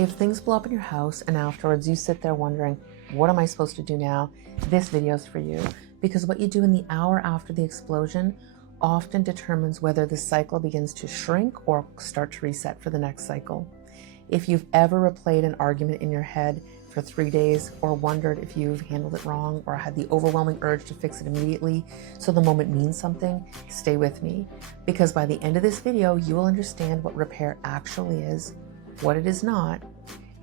If things blow up in your house and afterwards you sit there wondering, what am I supposed to do now? This video is for you, because what you do in the hour after the explosion often determines whether the cycle begins to shrink or start to reset for the next cycle. If you've ever replayed an argument in your head for 3 days or wondered if you've handled it wrong or had the overwhelming urge to fix it immediately so the moment means something, stay with me, because by the end of this video, you will understand what repair actually is, what it is not,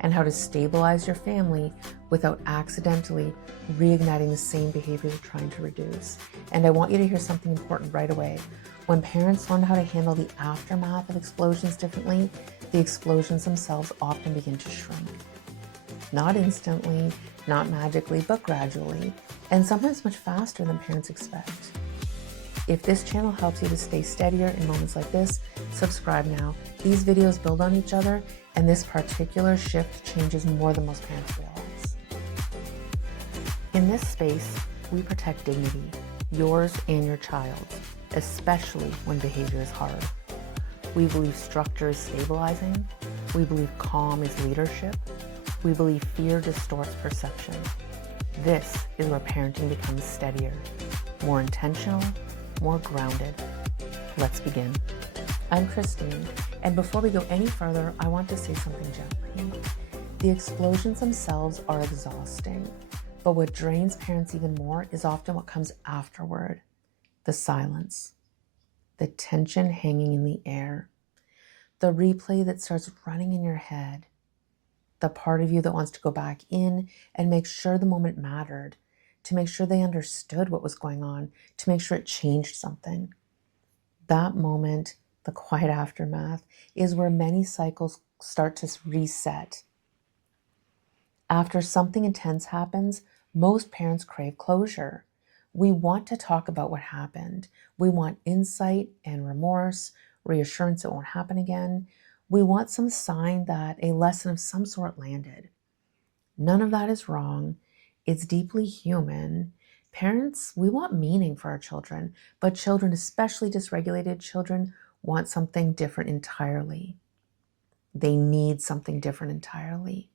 and how to stabilize your family without accidentally reigniting the same behaviors you're trying to reduce. And I want you to hear something important right away. When parents learn how to handle the aftermath of explosions differently, the explosions themselves often begin to shrink. Not instantly, not magically, but gradually, and sometimes much faster than parents expect. If this channel helps you to stay steadier in moments like this, subscribe now. These videos build on each other, and this particular shift changes more than most parents realize. In this space, we protect dignity, yours and your child's, especially when behavior is hard. We believe structure is stabilizing. We believe calm is leadership. We believe fear distorts perception. This is where parenting becomes steadier, more intentional, more grounded. Let's begin. I'm Christine, and before we go any further, I want to say something gently. The explosions themselves are exhausting, but what drains parents even more is often what comes afterward. The silence, the tension hanging in the air, the replay that starts running in your head, the part of you that wants to go back in and make sure the moment mattered, to make sure they understood what was going on, to make sure it changed something. That moment, the quiet aftermath, is where many cycles start to reset. After something intense happens, most parents crave closure. We want to talk about what happened. We want insight and remorse, reassurance it won't happen again. We want some sign that a lesson of some sort landed. None of that is wrong. It's deeply human. Parents, we want meaning for our children, but children, especially dysregulated children, want something different entirely. They need something different entirely.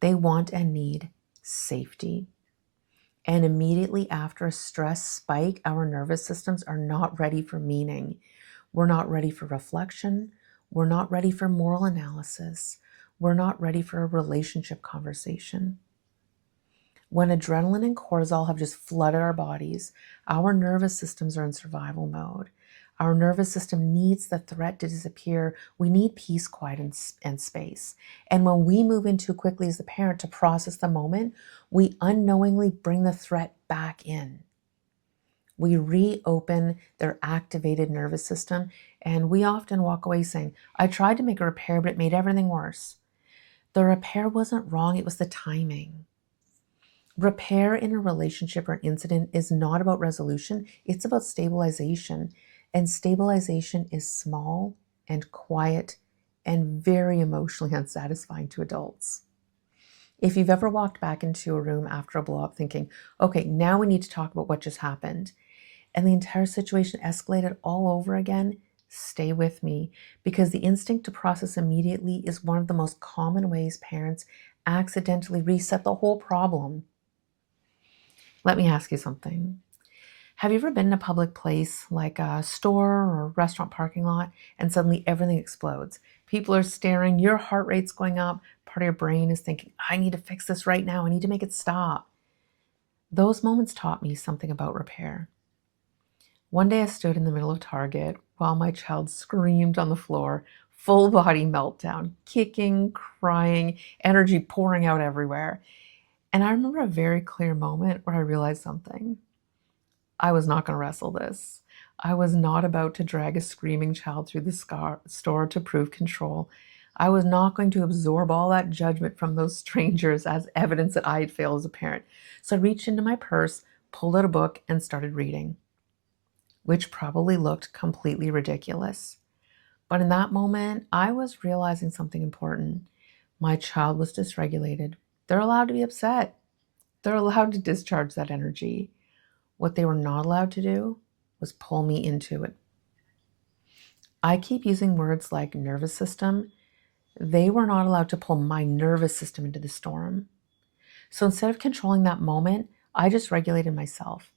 They want and need safety. And immediately after a stress spike, our nervous systems are not ready for meaning. We're not ready for reflection. We're not ready for moral analysis. We're not ready for a relationship conversation. When adrenaline and cortisol have just flooded our bodies, our nervous systems are in survival mode. Our nervous system needs the threat to disappear. We need peace, quiet, and space. And when we move in too quickly as the parent to process the moment, we unknowingly bring the threat back in. We reopen their activated nervous system, and we often walk away saying, I tried to make a repair, but it made everything worse. The repair wasn't wrong, it was the timing. Repair in a relationship or an incident is not about resolution, it's about stabilization. And stabilization is small and quiet and very emotionally unsatisfying to adults. If you've ever walked back into a room after a blow-up thinking, okay, now we need to talk about what just happened, and the entire situation escalated all over again, stay with me, because the instinct to process immediately is one of the most common ways parents accidentally reset the whole problem. Let me ask you something. Have you ever been in a public place like a store or restaurant parking lot and suddenly everything explodes? People are staring, your heart rate's going up, part of your brain is thinking, I need to fix this right now, I need to make it stop. Those moments taught me something about repair. One day I stood in the middle of Target while my child screamed on the floor, full body meltdown, kicking, crying, energy pouring out everywhere. And I remember a very clear moment where I realized something. I was not going to wrestle this. I was not about to drag a screaming child through the store to prove control. I was not going to absorb all that judgment from those strangers as evidence that I had failed as a parent. So I reached into my purse, pulled out a book, and started reading, which probably looked completely ridiculous. But in that moment, I was realizing something important. My child was dysregulated. They're allowed to be upset. They're allowed to discharge that energy. What they were not allowed to do was pull me into it. I keep using words like nervous system They were not allowed to pull my nervous system into the storm. So instead of controlling that moment, I just regulated myself.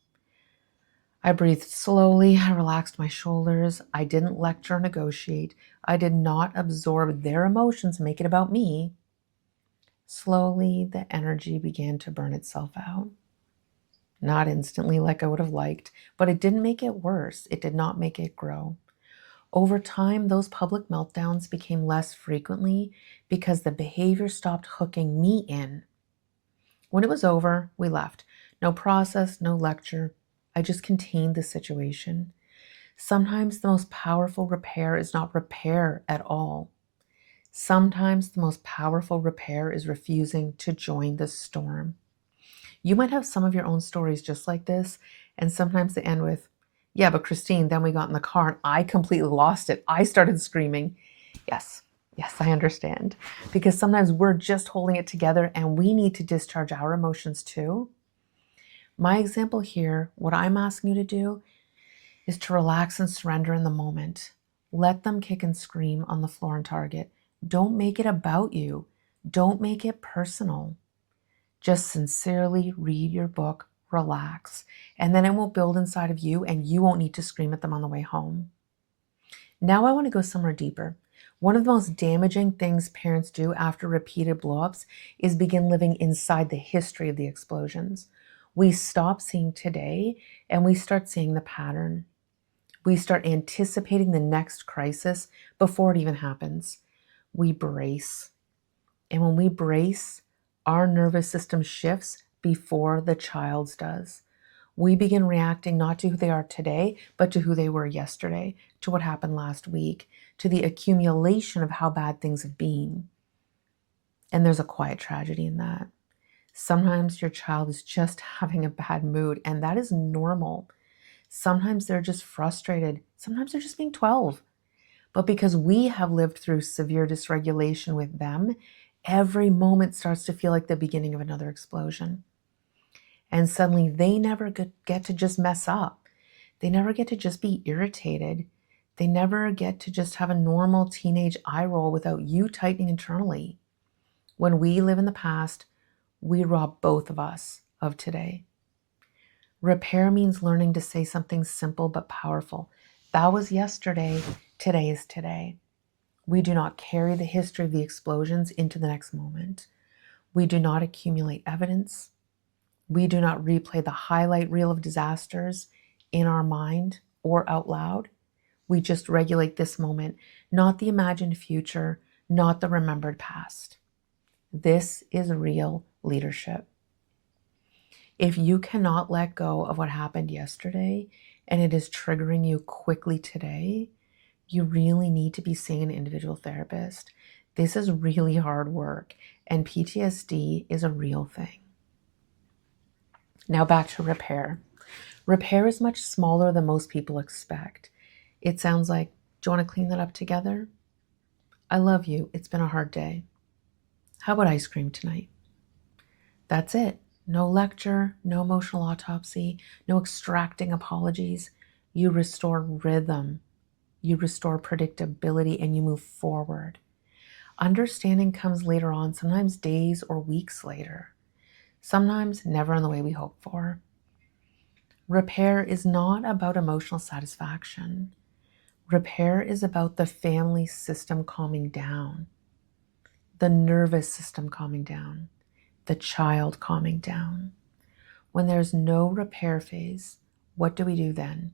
I breathed slowly, I relaxed my shoulders. I didn't lecture or negotiate. I did not absorb their emotions and make it about me. Slowly, the energy began to burn itself out. Not instantly like I would have liked, but it didn't make it worse. It did not make it grow. Over time, those public meltdowns became less frequently because the behavior stopped hooking me in. When it was over, we left. No process, no lecture. I just contained the situation. Sometimes the most powerful repair is not repair at all. Sometimes the most powerful repair is refusing to join the storm. You might have some of your own stories just like this, and sometimes they end with, yeah, but Christine, then we got in the car and I completely lost it. I started screaming. Yes, yes, I understand. Because sometimes we're just holding it together and we need to discharge our emotions too. My example here, what I'm asking you to do is to relax and surrender in the moment. Let them kick and scream on the floor and target. Don't make it about you. Don't make it personal. Just sincerely read your book, relax, and then it will build inside of you and you won't need to scream at them on the way home. Now I want to go somewhere deeper. One of the most damaging things parents do after repeated blowups is begin living inside the history of the explosions. We stop seeing today and we start seeing the pattern. We start anticipating the next crisis before it even happens. We brace. And when we brace, our nervous system shifts before the child's does. We begin reacting not to who they are today, but to who they were yesterday, to what happened last week, to the accumulation of how bad things have been. And there's a quiet tragedy in that. Sometimes your child is just having a bad mood, and that is normal. Sometimes they're just frustrated. Sometimes they're just being 12. But because we have lived through severe dysregulation with them, every moment starts to feel like the beginning of another explosion. And suddenly they never get to just mess up. They never get to just be irritated. They never get to just have a normal teenage eye roll without you tightening internally. When we live in the past, we rob both of us of today. Repair means learning to say something simple but powerful. That was yesterday. Today is today. We do not carry the history of the explosions into the next moment. We do not accumulate evidence. We do not replay the highlight reel of disasters in our mind or out loud. We just regulate this moment, not the imagined future, not the remembered past. This is real leadership. If you cannot let go of what happened yesterday and it is triggering you quickly today, you really need to be seeing an individual therapist. This is really hard work, and PTSD is a real thing. Now back to repair. Repair is much smaller than most people expect. It sounds like, do you want to clean that up together? I love you. It's been a hard day. How about ice cream tonight? That's it. No lecture, no emotional autopsy, no extracting apologies. You restore rhythm, you restore predictability, and you move forward. Understanding comes later on, sometimes days or weeks later, sometimes never in the way we hope for. Repair is not about emotional satisfaction. Repair is about the family system calming down, the nervous system calming down, the child calming down. When there's no repair phase, what do we do then?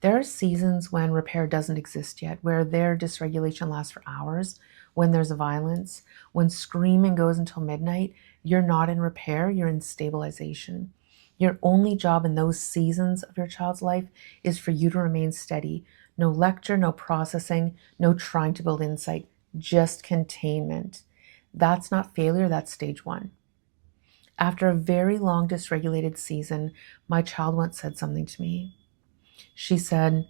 There are seasons when repair doesn't exist yet, where their dysregulation lasts for hours, when there's violence, when screaming goes until midnight. You're not in repair, you're in stabilization. Your only job in those seasons of your child's life is for you to remain steady. No lecture, no processing, no trying to build insight, just containment. That's not failure, that's stage one. After a very long dysregulated season, my child once said something to me. She said,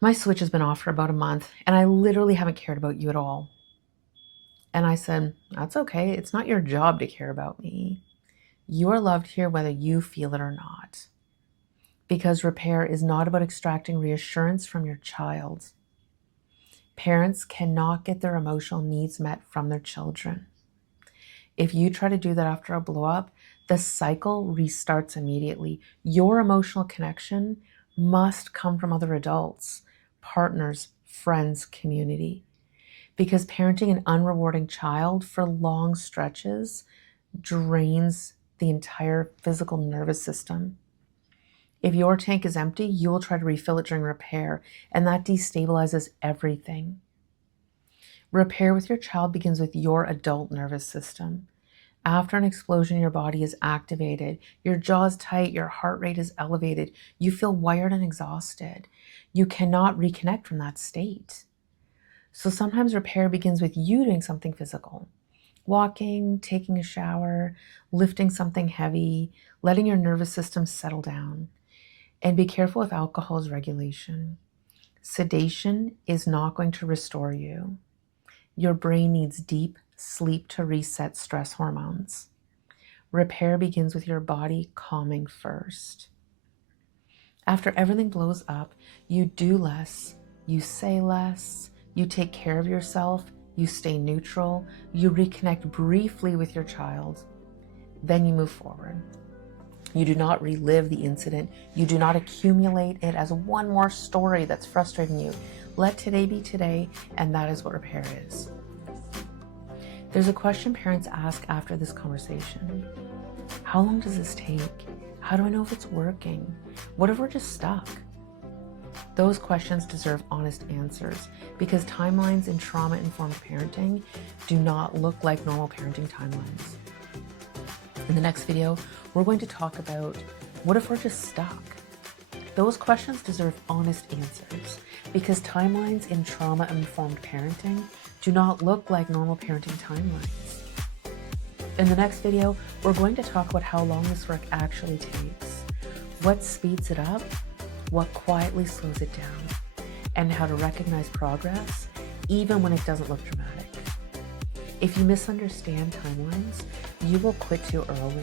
my switch has been off for about a month and I literally haven't cared about you at all. And I said, that's okay. It's not your job to care about me. You are loved here whether you feel it or not. Because repair is not about extracting reassurance from your child. Parents cannot get their emotional needs met from their children. If you try to do that after a blow up, the cycle restarts immediately. Your emotional connection must come from other adults, partners, friends, community. Because parenting an unrewarding child for long stretches drains the entire physical nervous system. If your tank is empty, you will try to refill it during repair, and that destabilizes everything. Repair with your child begins with your adult nervous system. After an explosion, your body is activated, your jaw is tight, your heart rate is elevated, you feel wired and exhausted. You cannot reconnect from that state. So sometimes repair begins with you doing something physical. Walking, taking a shower, lifting something heavy, letting your nervous system settle down. And be careful with alcohol's regulation. Sedation is not going to restore you. Your brain needs deep sleep to reset stress hormones. Repair begins with your body calming first. After everything blows up, you do less, you say less, you take care of yourself, you stay neutral, you reconnect briefly with your child, then you move forward. You do not relive the incident. You do not accumulate it as one more story that's frustrating you. Let today be today, and that is what repair is. There's a question parents ask after this conversation. How long does this take? How do I know if it's working? What if we're just stuck? Those questions deserve honest answers because timelines in trauma-informed parenting do not look like normal parenting timelines. In the next video, we're going to talk about what if we're just stuck? Those questions deserve honest answers because timelines in trauma-informed parenting do not look like normal parenting timelines. In the next video, we're going to talk about how long this work actually takes, what speeds it up, what quietly slows it down, and how to recognize progress even when it doesn't look dramatic. If you misunderstand timelines, you will quit too early.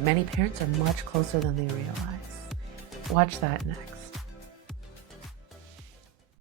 Many parents are much closer than they realize. Watch that next.